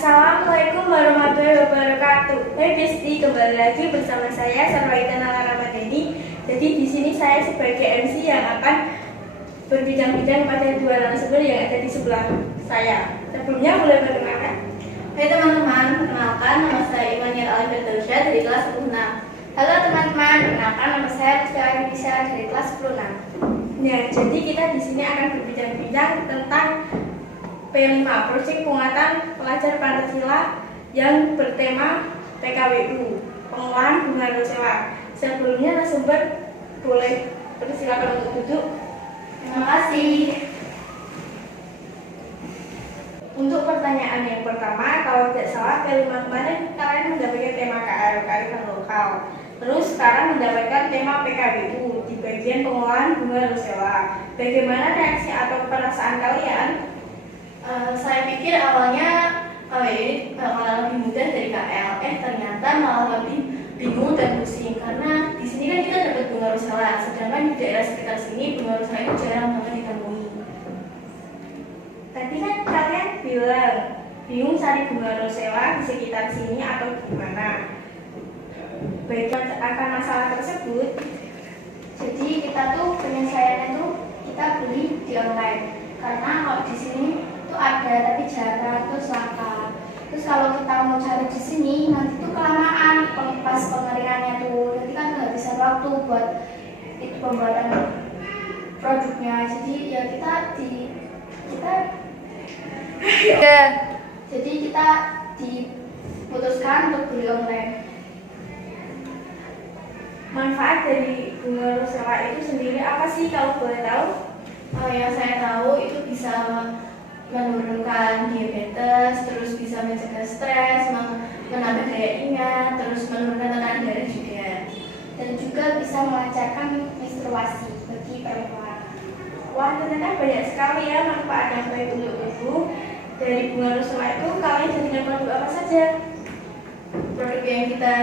Assalamualaikum warahmatullahi wabarakatuh. Hai Besti, kembali lagi bersama saya Sarwaita Nala Ramadhani. Jadi di sini saya sebagai MC yang akan berbincang-bincang pada dua narasumber yang ada di sebelah saya. Sebelumnya boleh perkenalkan. Hai teman-teman, perkenalkan nama saya Imaniar Alif Firdausya dari kelas 16. Halo teman-teman, perkenalkan nama saya Rizka Indonesia dari kelas 16. Nah, jadi kita di sini akan berbincang-bincang tentang P5, Proyek Penguatan Pelajar Pancasila yang bertema PKWU, Pengelolaan Bunga Rosella. Sebelumnya narasumber boleh persilakan untuk duduk. Terima kasih. Untuk pertanyaan yang pertama, kalau tidak salah P5 kemarin kalian mendapatkan tema KR, kearifan lokal. Terus sekarang mendapatkan tema PKWU di bagian pengelolaan bunga Rosella. Bagaimana reaksi atau perasaan kalian? Saya pikir awalnya KWI bakalan lebih mudah dari KL, ternyata malah lebih bingung dan pusing karena di sini kan kita dapat bunga Rosella, sedangkan di daerah sekitar sini bunga Rosella itu jarang banget ditemui. Tadi kan kalian bilang bingung cari bunga Rosella di sekitar sini atau gimana? Bagian akan masalah tersebut, Jadi kita tuh penyelesaiannya tuh kita beli di online karena kalau di sini tuh ada tapi jarang terus langka. Terus kalau kita mau cari di sini nanti tuh kelamaan pas pengeringannya tuh, nanti kan kehabisan waktu buat itu pembuatan produknya. Jadi ya jadi kita diputuskan untuk beli online. manfaat dari bunga Rosella itu sendiri apa sih kalau boleh tahu? Yang saya tahu itu bisa menurunkan diabetes, terus bisa mencegah stres, menambah daya ingat, terus menurunkan tekanan darah juga. Dan juga bisa melancarkan menstruasi bagi perempuan. Wah, ternyata banyak sekali ya manfaat yang baik untuk tubuh. Dari bunga Rosella itu kalian jadikan produk apa saja? Produk yang kita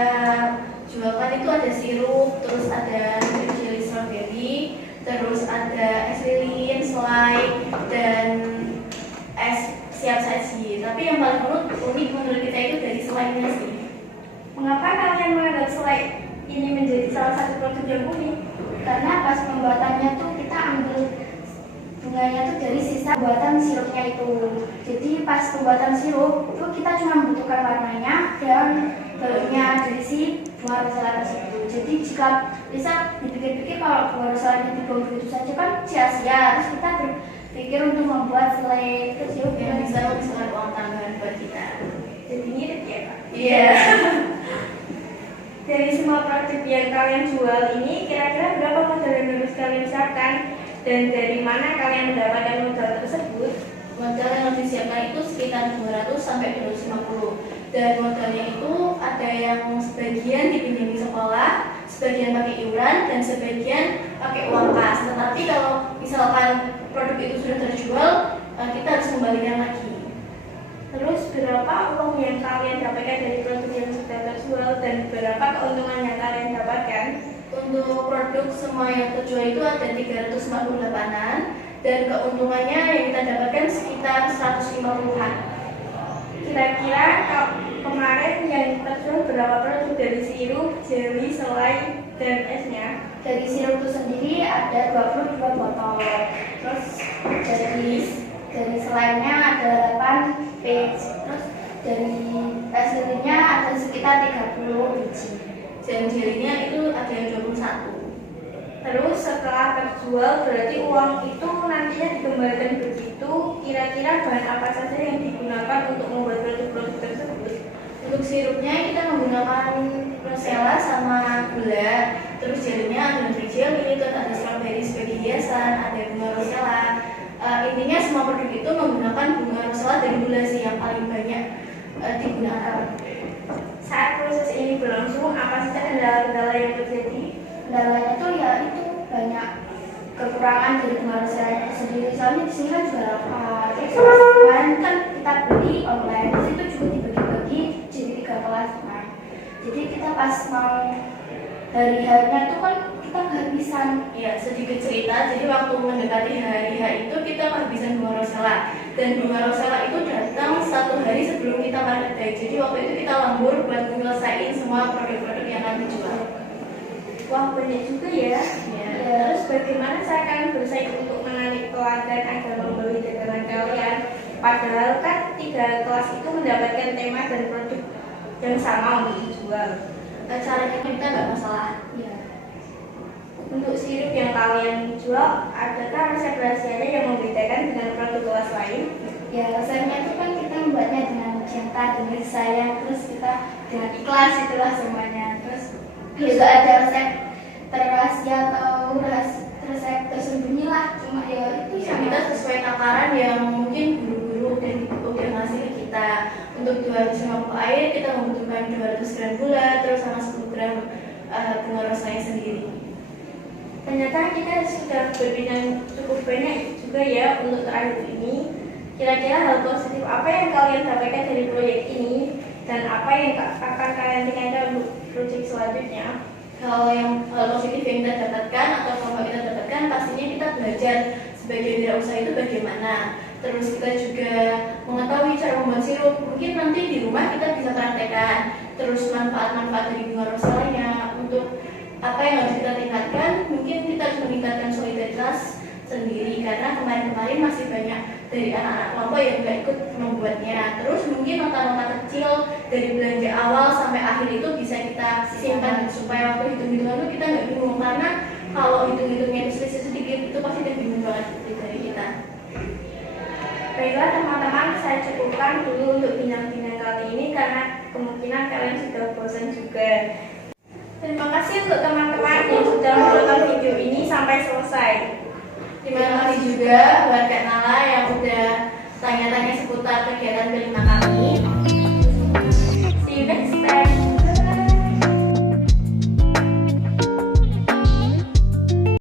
jualkan itu ada sirup, terus ada jelly strawberry, terus ada es lilin, selai, dan es siap saji. Tapi yang paling unik menurut kita itu dari selainya sih. Mengapa kalian menganggap selai ini menjadi salah satu produk yang unik? Karena pas pembuatannya tuh kita ambil bunganya tuh dari sisa buatan sirupnya itu. Jadi pas pembuatan sirup itu kita cuma membutuhkan warnanya dan barunya dari si bunga Rosella tersebut. Jadi jika bisa dipikir-pikir kalau bunga Rosella dibuang begitu saja kan sia-sia. Terus kita berpikir untuk membuat selai terus Yang ya bisa menghasilkan uang tambahan buat kita. Jadi ngirit ya Pak? Iya. Dari semua produk yang kalian jual ini, kira-kira berapa modal yang harus kalian siapkan? Dan dari mana kalian mendapatkan modal tersebut? Modal yang disiapkan itu sekitar 200 sampai 250. Dan modalnya itu ada yang sebagian dipinjami sekolah, sebagian pakai iuran, dan sebagian pakai uang kas. Tetapi kalau misalkan produk itu sudah terjual, kita harus kembalikan lagi. Terus berapa uang yang kalian dapatkan dari produk yang sudah terjual dan berapa keuntungan yang kalian dapatkan? Untuk produk semua yang terjual itu ada 348-an, dan keuntungannya yang kita dapatkan sekitar 150-an. Kira-kira kemarin yang terjual berapa produk dari sirup, jelly, selai, dan esnya? dari sirup itu sendiri ada 22 botol. Terus dari selainnya ada 8 page. Terus dari es lilinnya ada sekitar 30 biji. Dan jelinya itu ada yang 21. Terus setelah terjual berarti uang itu nantinya dikembalikan begitu. Kira-kira bahan apa saja yang digunakan untuk membuat produk-produk tersebut? Untuk sirupnya kita menggunakan Rosella sama gula. Terus jelinya ada nutri jelly, terus ada strawberry sebagai hiasan, ada bunga Rosella. Intinya semua produk itu menggunakan bunga Rosella dan gula sih yang paling banyak digunakan. Saat proses ini berlangsung, apa saja kendala-kendala yang terjadi? Kendalanya tuh ya itu banyak kekurangan dari bunga Rosella itu sendiri. Soalnya di sini kan juga langka. Terus kemarin kan kita beli online, terus itu juga dibagi-bagi jadi 3 kelas. Nah, jadi kita pas mau hari-harinya tuh kan kita kehabisan. Ya, sedikit cerita. Jadi waktu mendekati hari H itu kita kehabisan bunga Rosella. Dan bunga Rosella itu datang 1 hari sebelum kita market day. Jadi waktu itu kita lembur buat menyelesaikan semua produk-produk yang akan dijual. Wah, banyak juga ya. Ya. Terus bagaimana cara kalian bersaing untuk menarik pelanggan agar membeli dagangan kalian? Padahal kan 3 kelas itu mendapatkan tema dan produk yang sama untuk dijual. Caranya kita nggak masalah. Iya. Untuk sirup yang kalian jual, adakah resep rahasianya yang membedakan dengan produk kelas lain? Ya, rasanya itu kan kita membuatnya dengan cinta, dengan sayang, terus kita dengan ikhlas, itulah semuanya. Terus juga ada resep terrahasia atau resep tersembunyi lah, cuma ya itu Ya, kita sesuai takaran yang mungkin guru-guru udah ngasih ke kita. Untuk 250 air kita membutuhkan 200 gram gula, terus sama 10 gram bunga rosanya sendiri. Ternyata kita sudah berbincang cukup banyak juga ya untuk terakhir ini. Kira-kira hal positif apa yang kalian dapatkan dari proyek ini dan apa yang akan kalian tinggalkan untuk proyek selanjutnya? Kalau yang positif yang kita dapatkan atau kalau kita dapatkan pastinya kita belajar sebagai wirausaha itu bagaimana. Terus kita juga mengetahui cara membuat sirup. Mungkin nanti di rumah kita bisa praktekkan. Terus manfaat-manfaat dari bunga rosalanya. Untuk apa yang harus kita tingkatkan, mungkin kita harus meningkatkan solidaritas sendiri karena kemarin-kemarin masih banyak dari anak-anak kelompok yang nggak ikut membuatnya. Terus mungkin nota-nota kecil dari belanja awal sampai akhir itu bisa kita simpan supaya waktu hitung-hitungan itu kita nggak bingung, karena kalau hitung-hitungnya selisih sedikit itu pasti dia bingung banget dari kita. Baiklah teman-teman, saya cukupkan dulu untuk bincang-bincang kali ini karena kemungkinan kalian sudah bosan juga. Terima kasih untuk teman-teman yang sudah menonton video ini sampai selesai. Terima kasih juga buat Kak Nala yang udah tanya-tanya seputar kegiatan kelima kami.